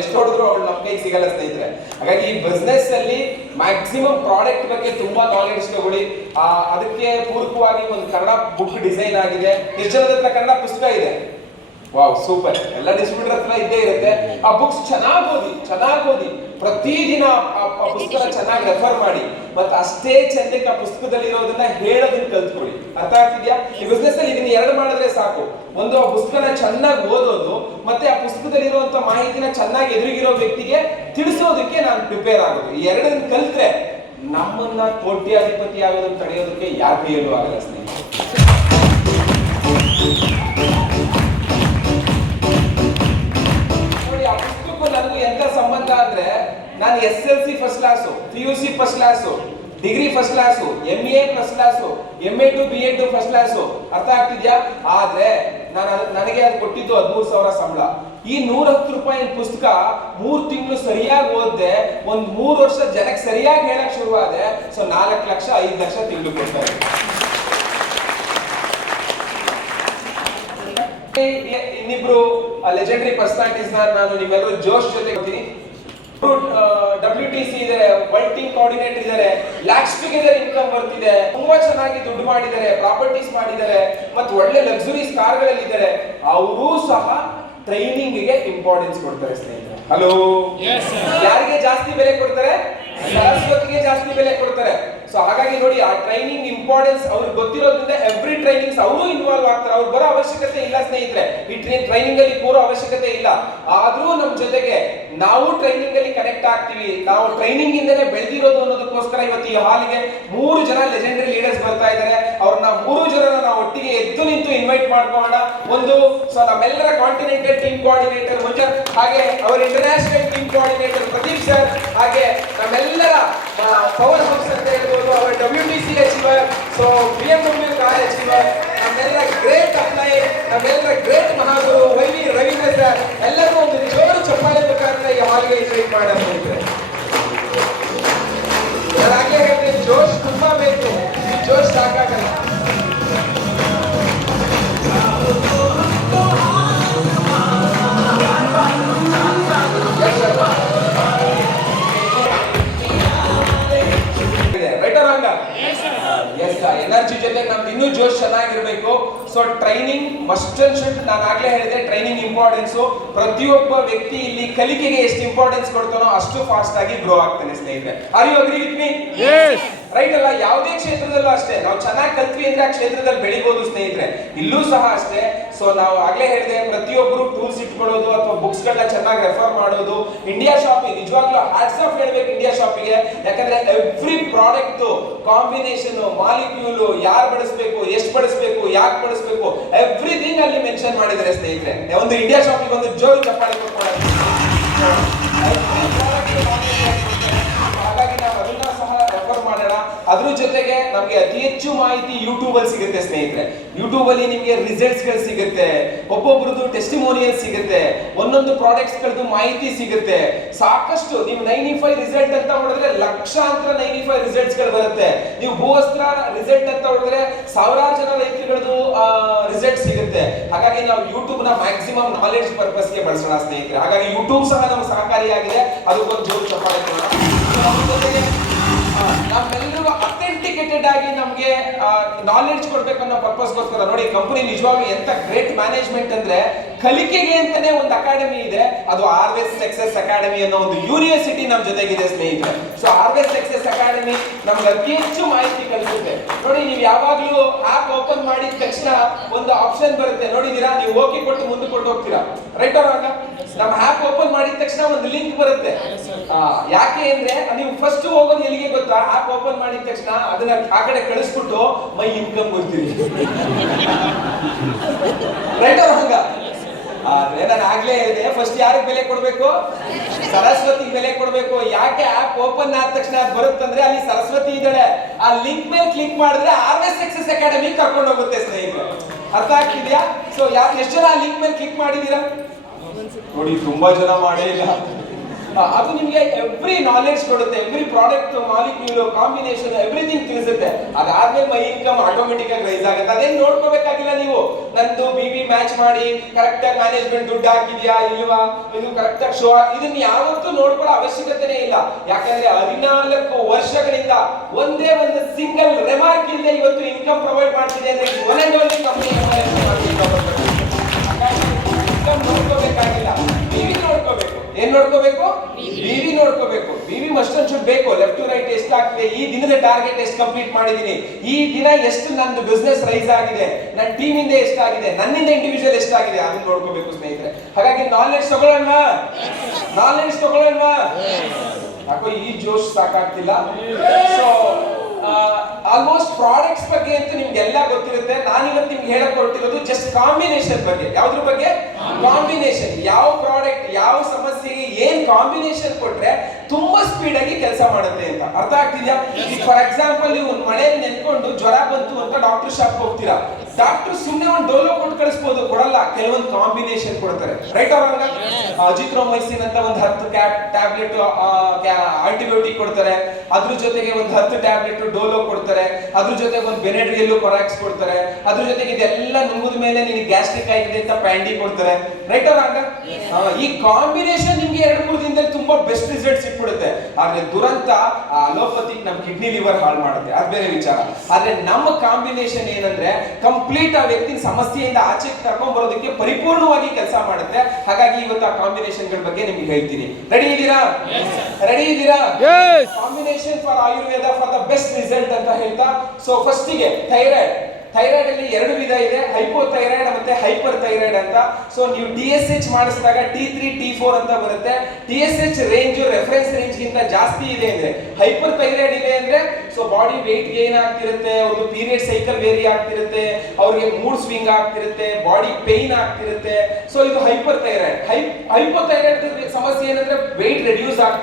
ಎಷ್ಟು ಹೊಡೆದ್ರು ಅವಳು ನಮ್ಮ ಕೈಗೆ ಸಿಗಲ್ಲ ಸ್ನೇಹಿತರೆ. ಹಾಗಾಗಿ ಈ ಬಿಸ್ನೆಸ್ ಅಲ್ಲಿ ಮ್ಯಾಕ್ಸಿಮಮ್ ಪ್ರಾಡಕ್ಟ್ ಬಗ್ಗೆ ತುಂಬಾ ನಾಲೆಡ್ಜ್ ತಗೊಳ್ಳಿ. ಅದಕ್ಕೆ ಪೂರಕವಾಗಿ ಒಂದು ಕನ್ನಡ ಬುಕ್ ಡಿಸೈನ್ ಆಗಿದೆ. ಎಷ್ಟು ಜನದ ಹತ್ರ ಕನ್ನಡ ಪುಸ್ತಕ ಇದೆ? Wow, super. ಎಲ್ಲ ಡಿಸ್ಟ್ರಿಬ್ಯೂಟರ್ ಹತ್ರ ಇದ್ದೇ ಇರುತ್ತೆ. ಆ ಬುಕ್ಸ್ ಚೆನ್ನಾಗಿ ಓದಿ ಪ್ರತಿದಿನ ಆ ಪುಸ್ತಕ ಚೆನ್ನಾಗಿ ರೆಫರ್ ಮಾಡಿ. ಮತ್ತೆ ಅಷ್ಟೇ ಚಂದಕ್ಕೆ ಆ ಪುಸ್ತಕದಲ್ಲಿ ಇರೋದನ್ನ ಹೇಳೋದನ್ನ ಕಲ್ತ್ಕೊಳ್ಳಿ. ಅರ್ಥ ಆಗ್ತಿದ್ಯಾ? ಈ ಬಿಸ್ನೆಸ್ ಅಲ್ಲಿ ಇದನ್ನ ಎರಡು ಮಾಡಿದ್ರೆ ಸಾಕು. ಒಂದು, ಆ ಪುಸ್ತಕನ ಚೆನ್ನಾಗಿ ಓದೋದು, ಮತ್ತೆ ಆ ಪುಸ್ತಕದಲ್ಲಿ ಇರುವಂತ ಮಾಹಿತಿನ ಚೆನ್ನಾಗಿ ಎದುರಿಗಿರೋ ವ್ಯಕ್ತಿಗೆ ತಿಳಿಸೋದಕ್ಕೆ ನಾನು ಪ್ರಿಪೇರ್ ಆಗೋದು. ಈ ಎರಡನ್ನ ಕಲ್ತ್ರೆ ನಮ್ಮನ್ನ ಕೋಟ್ಯಾಧಿಪತಿ ಆಗೋದನ್ನ ತಡೆಯೋದಕ್ಕೆ ಯಾರ ಕೈಯಲ್ಲೂ ಆಗಲ್ಲ ಸ್ನೇಹಿತರೆ. ನನಗೂ ಎಂತ ಸಂಬಂಧ ಅಂದ್ರೆ, ನಾನು SLC first class, PUC first class, degree first class, MA first class, MA to BA to first class. ಅರ್ಥ ಆಗ್ತಿದ್ಯಾ? ಆದ್ರೆ ನನಗೆ ಅದು ಕೊಟ್ಟಿದ್ದು 13,000 ಸಂಬಳ. ಈ 110 ರೂಪಾಯಿ ಪುಸ್ತಕ 3 ತಿಂಗಳು ಸರಿಯಾಗಿ ಓದ್ದೆ, ಒಂದ್ 3 ವರ್ಷ ಜನಕ್ಕೆ ಸರಿಯಾಗಿ ಹೇಳಕ್ ಶುರುವಾದೆ. ಸೊ 4 ಲಕ್ಷ 5 ಲಕ್ಷ ತಿಂಗಳು ಕೊಡ್ತಾರೆ. ಇನ್ನಿಬ್ರು ಲೆಜೆಂಡರಿ ಪರ್ಸನಾಲಿಟೀಸ್ ನಾನು ನಿಮ್ಮೆಲ್ಲರೂ ಜೋಶ್ ಜೊತೆ ಬರ್ತೀನಿ. WTC ಇದಾರೆ, ವರ್ಲ್ಡ್ ಟೀಮ್ ಕೋಆರ್ಡಿನೇಟರ್ ಇದಾರೆ, ಲ್ಯಾಕ್ಸ್ ಟುಗೆದರ್ ಇನ್ಕಮ್ ಬರ್ತಿದೆ, ತುಂಬಾ ಚೆನ್ನಾಗಿ ದುಡ್ಡು ಮಾಡಿದ್ದಾರೆ, ಪ್ರಾಪರ್ಟೀಸ್ ಮಾಡಿದ್ದಾರೆ, ಮತ್ತೆ ಒಳ್ಳೆ ಲಕ್ಸುರೀಸ್ ಕಾರ್ಗಳಲ್ಲಿ ಇದ್ದಾರೆ. ಅವರು ಸಹ ಟ್ರೈನಿಂಗ್ ಗೆ ಇಂಪಾರ್ಟೆನ್ಸ್ ಕೊಡ್ತಾರೆ ಸ್ನೇಹಿತರೆ. ಹಲೋ, ಯಾರಿಗೆ ಜಾಸ್ತಿ ಬೆಲೆ ಕೊಡ್ತಾರೆ? ಸರಸ್ವತಿಗೆ ಜಾಸ್ತಿ ಬೆಲೆ ಕೊಡ್ತಾರೆ. ಸೊ ಹಾಗಾಗಿ ನೋಡಿ, ಆ ಟ್ರೈನಿಂಗ್ ಇಂಪಾರ್ಟೆನ್ಸ್ ಅವ್ರಿಗೆ ಗೊತ್ತಿರೋದ್ರಿಂದ ಎವ್ರಿ ಟ್ರೈನಿಂಗ್ಸ್ ಅವರು ಇನ್ವಾಲ್ವ್ ಆಗ್ತಾರೆ. ಅವ್ರು ಬರೋ ಅವಶ್ಯಕತೆ ಇಲ್ಲ ಸ್ನೇಹಿತರೆ. ಈ ಟ್ರೈನಿಂಗ್ ಅಲ್ಲಿ ಕೂರೋ ಅವಶ್ಯಕತೆ ಇಲ್ಲ. ಆದ್ರೂ ನಮ್ ಜೊತೆಗೆ ನಾವು ಟ್ರೈನಿಂಗ್ ಅಲ್ಲಿ ಕನೆಕ್ಟ್ ಆಗ್ತೀವಿ. ನಾವು ಟ್ರೈನಿಂಗ್ ಇಂದನೇ ಬೆಳೆದಿರೋದು ಅನ್ನೋದಕ್ಕೋಸ್ಕರ ಇವತ್ತು ಈ ಹಾಲಿಗೆ 3 ಜನ ಲೆಜೆಂಡರಿ ಲೀಡರ್ಸ್ ಬರ್ತಾ ಇದ್ದಾರೆ. ಅವ್ರನ್ನ 3 ಜನನ ನಾವು ಒಟ್ಟಿಗೆ ಎದ್ದು ನಿಂತು ಇನ್ವೈಟ್ ಮಾಡ್ಕೊಳ್ಳೋಣ. ಒಂದು, ಸೊ ನಮ್ಮೆಲ್ಲರ ಕಾಂಟಿನೆಂಟಲ್ ಟೀಮ್ ಕೋಆರ್ಡಿನೇಟರ್ ಮಂಜರ್, ಹಾಗೆ ಅವರ international team coordinator Pradeep sir, ಹಾಗೆ ನಮ್ಮೆಲ್ಲರ ಪವರ್ ಹೌಸ್ ಅಂತ ಹೇಳ್ಬೋದು ಅವರ WTC achiever, so BMW car achiever, ನಮ್ಮೆಲ್ಲರ ಗ್ರೇಟ್ ಅಪ್ಲೈ, ನಮ್ಮೆಲ್ಲರ great Mahaguru YV Ravindra sir, ಎಲ್ಲರೂ ಒಂದು ಜೋರು ಚಪ್ಪಾಳೆ ಮುಖಾಂತರ ಈ ಹಾಲ್ಗೆ ಇನ್ವೈಟ್ ಮಾಡಬಹುದು. ನಾನು ಹಾಗೆ ಹೇಳ್ತೀನಿ, ಜೋಶ್ ತುಂಬಾ ಬೇಕು, ಈ ಜೋಶ್ ಸಾಕಾಗಲ್ಲ. ಎನರ್ಜಿ ಜೊತೆ ನಮ್ದು ಇನ್ನೂ ಜೋಶ್ ಚೆನ್ನಾಗಿರ್ಬೇಕು. So training must and should. ನಾನು ಆಗ್ಲೇ ಹೇಳಿದೆ, ಟ್ರೈನಿಂಗ್ ಇಂಪಾರ್ಟೆನ್ಸ್. ಪ್ರತಿಯೊಬ್ಬ ವ್ಯಕ್ತಿ ಇಲ್ಲಿ ಕಲಿಕೆಗೆ ಎಷ್ಟು ಇಂಪಾರ್ಟೆನ್ಸ್ ಕೊಡ್ತಾನೋ ಅಷ್ಟು ಫಾಸ್ಟ್ ಆಗಿ ಗ್ರೋ ಆಗ್ತಾನೆ ಸ್ನೇಹಿತರೆ. Are you agree with me? Right ಅಲ್ಲ? ಯಾವುದೇ ಕ್ಷೇತ್ರದಲ್ಲೂ ಅಷ್ಟೇ, ನಾವು ಚೆನ್ನಾಗಿ ಕಲ್ತ್ವಿ ಅಂದ್ರೆ ಆ ಕ್ಷೇತ್ರದಲ್ಲಿ ಬೆಳಿಬಹುದು ಸ್ನೇಹಿತರೆ. ಇಲ್ಲೂ ಸಹ ಅಷ್ಟೇ. ಸೊ ನಾವು ಆಗ್ಲೇ ಹೇಳಿದೆ, ಪ್ರತಿಯೊಬ್ಬರು ಟೂಲ್ಸ್ ಇಟ್ಕೊಳ್ಳೋದು ಅಥವಾ ಬುಕ್ಸ್ ಗಳನ್ನ ಚೆನ್ನಾಗಿ ರೆಫರ್ ಮಾಡೋದು. ಇಂಡಿಯಾ ಶಾಪಿಂಗ್ ನಿಜವಾಗ್ಲೂ ಹ್ಯಾಟ್ಸ್ ಆಫ್ ಹೇಳ್ಬೇಕು ಇಂಡಿಯಾ ಶಾಪಿಗೆ. ಯಾಕಂದ್ರೆ ಎವ್ರಿ ಪ್ರಾಡಕ್ಟ್ ಕಾಂಬಿನೇಷನ್, ಮಾಲಿಕ್ಯೂಲ್, ಯಾರು ಬಳಸಬೇಕು, ಎಷ್ಟು ಬಳಸಬೇಕು, ಯಾಕೆ ಬಳಸಬೇಕು, ಎವ್ರಿಥಿಂಗ್ ಅಲ್ಲಿ ಮೆನ್ಷನ್ ಮಾಡಿದ್ದಾರೆ ಸ್ನೇಹಿತರೆ. ಒಂದು ಇಂಡಿಯಾ ಶಾಪಿಂಗ್ ಒಂದು ಜೋರು ಚಪ್ಪಾಳೆ ಕೊಟ್ಕೊಳ್ಳೋದು. ಹಾಗಾಗಿ ನಾವು ಅದನ್ನ ಸಹ ರೆಫರ್ ಮಾಡೋಣ. ಅದ್ರ ಜೊತೆಗೆ ನಮಗೆ ಅತಿ ಹೆಚ್ಚು ಮಾಹಿತಿ ಯೂಟ್ಯೂಬ್ ಅಲ್ಲಿ ಸಿಗುತ್ತೆ ಸ್ನೇಹಿತರೆ. ಯೂಟ್ಯೂಬ್ ಅಲ್ಲಿ ನಿಮಗೆ ರಿಸಲ್ಟ್ಸ್ ಗಳು ಸಿಗುತ್ತೆ, ಒಬ್ಬೊಬ್ರದ್ದು ಟೆಸ್ಟಿಮೋನಿಯಲ್ ಸಿಗುತ್ತೆ, ಒಂದೊಂದು ಪ್ರಾಡಕ್ಟ್ಸ್ ಗಳದ್ದು ಮಾಹಿತಿ ಸಿಗುತ್ತೆ. ಸಾಕಷ್ಟು ನೀವು 95 ರಿಸಲ್ಟ್ ಅಂತ ಹೊಡೆದ್ರೆ ಲಕ್ಷಾಂತರ 95 ರಿಸಲ್ಟ್ಸ್ ಗಳು ಬರುತ್ತೆ. ನೀವು ಭೂವಸ್ತ್ರ ರಿಸಲ್ಟ್ ಅಂತ ಹೊಡೆದ್ರೆ ಸಾವಿರಾರು ಜನ ರೈತರುಗಳದ್ದು ರಿಸಲ್ಟ್ ಸಿಗುತ್ತೆ. ಹಾಗಾಗಿ ನಾವು ಯೂಟ್ಯೂಬ್ ನ ಮ್ಯಾಕ್ಸಿಮಮ್ ನಾಲೆಡ್ಜ್ ಪರ್ಪಸ್ ಗೆ ಬಳಸೋಣ ಸ್ನೇಹಿತರೆ. ಹಾಗಾಗಿ ಯೂಟ್ಯೂಬ್ ಸಹ ನಮಗೆ ಸಹಕಾರಿಯಾಗಿದೆ. ಅದಕ್ಕೊಂದು ಜೋರು ಚಪ್ಪಾಳೆ ಕೊಡೋಣ. ನಮ್ಮೆಲ್ಲರೂ ಅಥೆಂಟಿಕೇಟೆಡ್ ಆಗಿ ನಮಗೆ ನಾಲೆಡ್ಜ್ ಕೊಡ್ಬೇಕನ್ನೋ ಪರ್ಪಸ್ಗೋಸ್ಕರ ನೋಡಿ, ಕಂಪನಿ ನಿಜವಾಗ್ಲೂ ಎಂತ ಗ್ರೇಟ್ ಮ್ಯಾನೇಜ್ಮೆಂಟ್ ಅಂದ್ರೆ, ಕಲಿಕೆಗೆ ಅಂತಾನೆ ಒಂದು ಅಕಾಡೆಮಿ ಇದೆ. ಅದು ಆರ್ವೆಸ್ ಸಕ್ಸಸ್ ಅಕಾಡೆಮಿ ಅನ್ನೋ ಒಂದು ಯೂನಿವರ್ಸಿಟಿ ನಮ್ಮ ಜೊತೆಗಿದೆ ಸ್ನೇಹಿತರೆ. ಸೊ ಆರ್ವೆಸ್ ಸಕ್ಸಸ್ ಅಕಾಡೆಮಿ ನಮ್ಗೆ ಅತಿ ಹೆಚ್ಚು ಮಾಹಿತಿ ಕಲಿಸುತ್ತೆ. ನೋಡಿ, ನೀವು ಯಾವಾಗ್ಲೂ ಆಪ್ ಓಪನ್ ಮಾಡಿದ ತಕ್ಷಣ ಒಂದು ಆಪ್ಷನ್ ಬರುತ್ತೆ, ನೋಡಿದೀರಾ? ನೀವು ಓಕೆ ಕೊಟ್ಟು ಮುಂದೆ ಕೊಟ್ಟು ಹೋಗ್ತೀರಾ, ರೈಟ್ ಆಗ ನಮ್ಮ ಆಪ್ ಓಪನ್ ಮಾಡಿದ ತಕ್ಷಣ ಒಂದು ಲಿಂಕ್ ಬರುತ್ತೆ. ಯಾಕೆ ಅಂದ್ರೆ ನೀವು ಫಸ್ಟ್ ಹೋಗೋದು ಎಲ್ಲಿಗೆ ಗೊತ್ತಾ? ಆಪ್ ಓಪನ್ ಮಾಡಿದ ತಕ್ಷಣ ಅದನ್ನ ಆ ಕಡೆ ಕಳಿಸ್ಬಿಟ್ಟು ಮೈ ಇನ್ಕಮ್ ಬರ್ತೀರಿ, ರೈಟ್ ಹಂಗ. ಆದ್ರೆ ನಾನು ಆಗ್ಲೇ ಹೇಳಿದೆ, ಫಸ್ಟ್ ಯಾರಿಗೆ ಬೆಲೆ ಕೊಡ್ಬೇಕು? ಸರಸ್ವತಿಗೆ ಬೆಲೆ ಕೊಡ್ಬೇಕು. ಯಾಕೆ? ಆಪ್ ಓಪನ್ ಆದ ತಕ್ಷಣ ಅದು ಬರುತ್ತಂದ್ರೆ ಅಲ್ಲಿ ಸರಸ್ವತಿ ಇದ್ದಾಳೆ. ಆ ಲಿಂಕ್ ಮೇಲೆ ಕ್ಲಿಕ್ ಮಾಡಿದ್ರೆ ಆರ್ವೆಸ್ ಸಕ್ಸಸ್ ಅಕಾಡೆಮಿ ಕರ್ಕೊಂಡು ಹೋಗುತ್ತೆ ಸ್ನೇಹಿತರೆ. ಅರ್ಥ ಆಗ್ತಿದ್ಯಾ? ಸೊ ಎಷ್ಟು ಜನ ಲಿಂಕ್ ಮೇಲೆ ಕ್ಲಿಕ್ ಮಾಡಿದೀರಾ? ನೋಡಿ, ತುಂಬಾ ಜನ ಮಾಡೇ ಇಲ್ಲ. ಅದು ನಿಮಗೆ ಎವ್ರಿ ನಾಲೆಡ್ಜ್ ಕೊಡುತ್ತೆ, every product molecule combination everything ತಿಳಿಸುತ್ತೆ. ಅದಾದ್ಮೇಲೆ ಮೈ ಇನ್ಕಮ್ ಆಟೋಮೆಟಿಕ್ ಆಗಿ ರೈಸ್ ಆಗುತ್ತೆ. ಅದೇನ್ ನೋಡ್ಕೋಬೇಕಾಗಿಲ್ಲ ನೀವು. ನಂದು BB ಮ್ಯಾಚ್ ಮಾಡಿ ಕರೆಕ್ಟ್ ಆಗಿ ಮ್ಯಾನೇಜ್ಮೆಂಟ್ ದುಡ್ಡು ಹಾಕಿದ್ಯಾ ಇಲ್ವಾ, ಇದು ಕರೆಕ್ಟ್ ಆಗಿ ಶೋ, ಇದನ್ನ ಯಾವತ್ತೂ ನೋಡ್ಕೊಳ್ಳೋ ಅವಶ್ಯಕತೆನೇ ಇಲ್ಲ. ಯಾಕಂದ್ರೆ 14 ವರ್ಷಗಳಿಂದ ಒಂದೇ ಒಂದು ಸಿಂಗಲ್ ರೆಮಾರ್ಕ್ ಇಲ್ಲದೆ ಇವತ್ತು ಇನ್ಕಮ್ ಪ್ರೊವೈಡ್ ಮಾಡ್ತಿದೆ ಅಂದ್ರೆ one and only company income ನೋಡ್ಕೋಬೇಕಾಗಿಲ್ಲ. BV ನೋಡ್ಕೋಬೇಕು. ಏನ್ ನೋಡ್ಕೋಬೇಕು? BV ನೋಡ್ಕೋಬೇಕು. BV ಮಸ್ಟ್ ಅಂಡ್ ಶುಡ್ ಬೇಕು. ಲೆಫ್ಟ್ ಟು ರೈಟ್ ಎಷ್ಟು ಆಗ್ತಿದೆ, ಈ ದಿನದ ಟಾರ್ಗೆಟ್ ಎಷ್ಟು ಕಂಪ್ಲೀಟ್ ಮಾಡಿದೀನಿ, ಈ ದಿನ ಎಷ್ಟು ನಂದು ಬಿಸ್ನೆಸ್ ರೈಸ್ ಆಗಿದೆ, ನನ್ನ ಟೀಮ್ ಇಂದ ಎಷ್ಟಾಗಿದೆ, ನನ್ನಿಂದ ಇಂಡಿವಿಜುವಲ್ ಎಷ್ಟಾಗಿದೆ, ಅದನ್ನ ನೋಡ್ಕೋಬೇಕು ಸ್ನೇಹಿತರೆ. ಹಾಗಾಗಿ ನಾಲೆಡ್ಜ್ ತಗೊಳ್ಳೋಣವಾ? ನಾಲೆಡ್ಜ್ ತಗೊಳ್ಳೋಣವಾ? ಯಾಕೋ ಈ ಜೋಶ್ ಸಾಕಾಗ್ತಿಲ್ಲ. ಸೊ ಆಲ್ಮೋಸ್ಟ್ ಪ್ರಾಡಕ್ಟ್ಸ್ ಬಗ್ಗೆ ಅಂತೂ ನಿಮ್ಗೆಲ್ಲ ಗೊತ್ತಿರುತ್ತೆ. ನಾನಿವತ್ತು ನಿಮ್ಗೆ ಹೇಳಕ್ ಹೊರಟಿರೋದು ಜಸ್ಟ್ ಕಾಂಬಿನೇಷನ್ ಬಗ್ಗೆ. ಯಾವ್ದ್ರ ಬಗ್ಗೆ? ಕಾಂಬಿನೇಷನ್. ಯಾವ ಪ್ರಾಡಕ್ಟ್ ಯಾವ ಸಮಸ್ಯೆಗೆ ಏನ್ ಕಾಂಬಿನೇಷನ್ ಕೊಟ್ರೆ ತುಂಬಾ ಸ್ಪೀಡ್ ಆಗಿ ಕೆಲಸ ಮಾಡುತ್ತೆ ಅಂತ ಅರ್ಥ ಆಗ್ತಿದ್ಯಾ? ಫಾರ್ ಎಕ್ಸಾಂಪಲ್ ನೀವು ಮಳೆಯಲ್ಲಿ ನೆನ್ಕೊಂಡು ಜ್ವರ ಬಂತು ಅಂತ ಡಾಕ್ಟರ್ ಶಾಪ್ ಹೋಗ್ತೀರಾ. ಡಾಕ್ಟರ್ ಸುಮ್ಮನೆ ಒಂದು ಡೋಲೋ ಕೊಟ್ಟು ಕಳಿಸ್ಬೋದು, ಕೊಡಲ್ಲ. ಕೆಲವೊಂದು ಕಾಂಬಿನೇಷನ್ ಕೊಡ್ತಾರೆ. ರೈಟ್ ಅವ್ರಂಗ ಅಜಿಥ್ರೋಮೈಸಿನ್ ಅಂತ ಒಂದು 10 ಟ್ಯಾಬ್ಲೆಟ್ ಆಂಟಿಬಯೋಟಿಕ್ ಕೊಡ್ತಾರೆ. ಅದ್ರ ಜೊತೆಗೆ ಒಂದು 10 ಟ್ಯಾಬ್ಲೆಟ್ ಡೋಲೋ ಕೊಡ್ತಾರೆ. ಅದ್ರ ಜೊತೆಗೆ ಒಂದು ಬೆನೆಡ್ರಿಯಲ್ ಕೊರಾಕ್ಸ್ ಕೊಡ್ತಾರೆ. ಅದ್ರ ಜೊತೆಗೆ ಇದೆಲ್ಲ ನುಂಗಿದ ಮೇಲೆ ನಿನಗೆ ಗ್ಯಾಸ್ಟ್ರಿಕ್ ಆಗಿದೆ ಅಂತ ಪ್ಯಾಂಡಿ ಕೊಡ್ತಾರೆ. ರೈಟ್ ಅವ್ರಂಗ ಈ ಕಾಂಬಿನೇಷನ್ ನಿಮ್ಗೆ 2-3 ದಿನದಲ್ಲಿ ತುಂಬಾ ಬೆಸ್ಟ್ ರಿಸಲ್ಟ್ ಸಿಕ್ಬಿಡುತ್ತೆ. ಆದ್ರೆ ದುರಂತ ಅಲೋಪತಿಕ್ ನಮ್ ಕಿಡ್ನಿ ಲಿವರ್ ಹಾಳು ಮಾಡುತ್ತೆ, ಅದು ಬೇರೆ ವಿಚಾರ. ಆದ್ರೆ ನಮ್ಮ ಕಾಂಬಿನೇಷನ್ ಏನಂದ್ರೆ ಕಂಪ್ಲೀಟ್ ಆ ವ್ಯಕ್ತಿ ಸಮಸ್ಯೆಯಿಂದ ಆಚೆ ಕರ್ಕೊಂಡ್ ಬರೋದಕ್ಕೆ ಪರಿಪೂರ್ಣವಾಗಿ ಕೆಲಸ ಮಾಡುತ್ತೆ. ಹಾಗಾಗಿ ಇವತ್ತು ಆ ಕಾಂಬಿನೇಷನ್ ಗಳ ಬಗ್ಗೆ ನಿಮ್ಗೆ ಹೇಳ್ತೀನಿ. ರೆಡಿ ಇದ್ದೀರಾ? ರೆಡಿ ಇದ್ದೀರಾ? Combination for Ayurveda for the best result ಅಂತ ಹೇಳ್ತಾ, ಸೊ ಫಸ್ಟಿಗೆ ಥೈರಾಯ್ಡ್. ಥೈರಾಯ್ಡ್ ಅಲ್ಲಿ 2 ವಿಧ ಇದೆ, ಹೈಪೋಥೈರಾಯ್ಡ್ ಮತ್ತೆ ಹೈಪರ್ ಥೈರಾಯ್ಡ್ ಅಂತ. ಸೊ ನೀವು TSH ಮಾಡಿಸಿದಾಗ T3 T4 ಅಂತ ಬರುತ್ತೆ. TSH ರೇಂಜ್ ರೆಫರೆನ್ಸ್ ರೇಂಜ್ ಗಿಂತ ಜಾಸ್ತಿ ಇದೆ ಅಂದ್ರೆ, ಹೈಪರ್ ಥೈರಾಯ್ಡ್ ಇದೆ ಅಂದ್ರೆ ಸೊ ಬಾಡಿ weight ಗೇನ್ ಆಗ್ತಿರುತ್ತೆ, ಅವ್ರದ್ದು ಪೀರಿಯಡ್ ಸೈಕಲ್ ವೇರಿ ಆಗ್ತಿರುತ್ತೆ, ಅವ್ರಿಗೆ ಮೂಡ್ ಸ್ವಿಂಗ್ ಆಗ್ತಿರುತ್ತೆ, ಬಾಡಿ ಪೇನ್ ಆಗ್ತಿರುತ್ತೆ. ಸೊ ಇದು ಹೈಪರ್ ಥೈರಾಯ್ಡ್. ಹೈಪೋಥೈರಾಯ್ಡ್ ಸಮಸ್ಯೆ ಏನಂದ್ರೆ weight ರೆಡ್ಯೂಸ್ ಆಗ್ತಿರುತ್ತೆ.